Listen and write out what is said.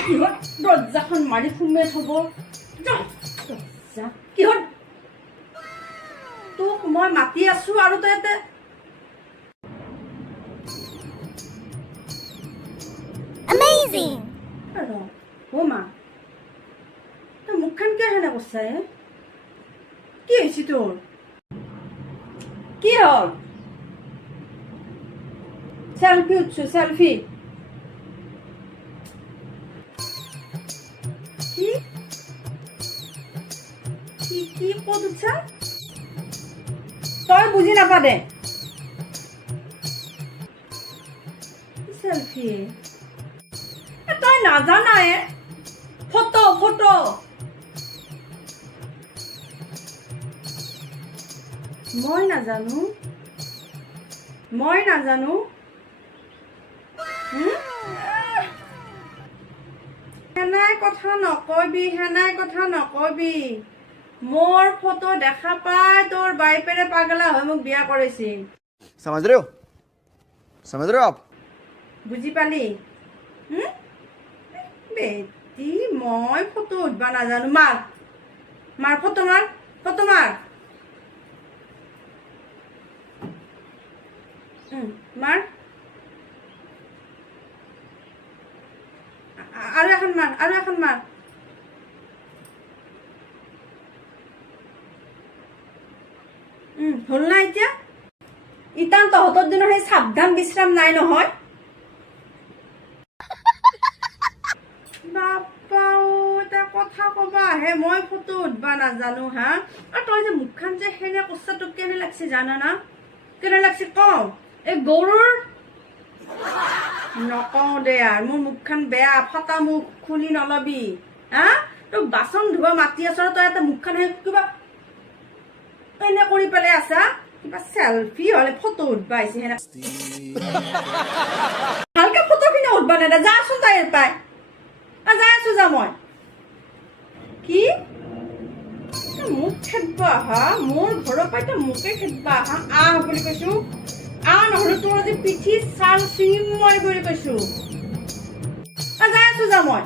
কিহত দৰজাখন মাৰি ফুমে থব দৰজা কিহত তোক মই মাতি আছো আৰু তই ইয়াতে Amazing! ও মা তোর মুখখান কে হেনে করছে কি হয়েছি তোর কি হল সেলফি উঠছো সেলফি কি কি কি কত উঠছা তই বুঝি নাপাদে সেলফি তই নাজানাই ফটো ফটো মই নাজানো হেনাই কথা নকবি মোৰ ফটো দেখা পাই তোৰ বাইপেৰে পাগলা হৈ মোক বিয়া কৰিছিল समझ रहे हो आप বুজি পালি বেটি মই ফটো উঠবা নাজানো মাৰ ফটো মাৰ মাৰ আৰু এখন মাৰ হল না এতিয়া ইতান তহঁতৰ দিনৰ সেই সাৱধান বিশ্ৰাম নাই নহয় বাপাও এটা কথা কবা আহে মই ফটো উঠবা নাজানো হা আৰু তই যে মুখখান যে হেনে কচ্ছা তোক কেনে লাগছে জানা না কেনে লাগছে কওঁ এই গৰুৰ নকওঁ দে আৰু মোৰ মুখখান বেয়া ফটা মুখ খুলি নলবি হা তোক বাচন ধুবা মাতি আছ তই এটা মুখখান কিবা এনে কৰি পেলাই আছা কিবা সেলফি হলে ফটো উঠবা আহিছে হেনে ভালকে ফটো খিনি উঠবা নেদা যাচোন তাই পাই যাই আছো যা মই কি মোক খেদবা আহা মোৰ ঘৰৰ পৰাই তই মোকে খেদবা আহা বুলি কৈছো নহলে তোৰ আজি পিঠি চাল চিঙি মই বুলি কৈছো যাই আছো যা মই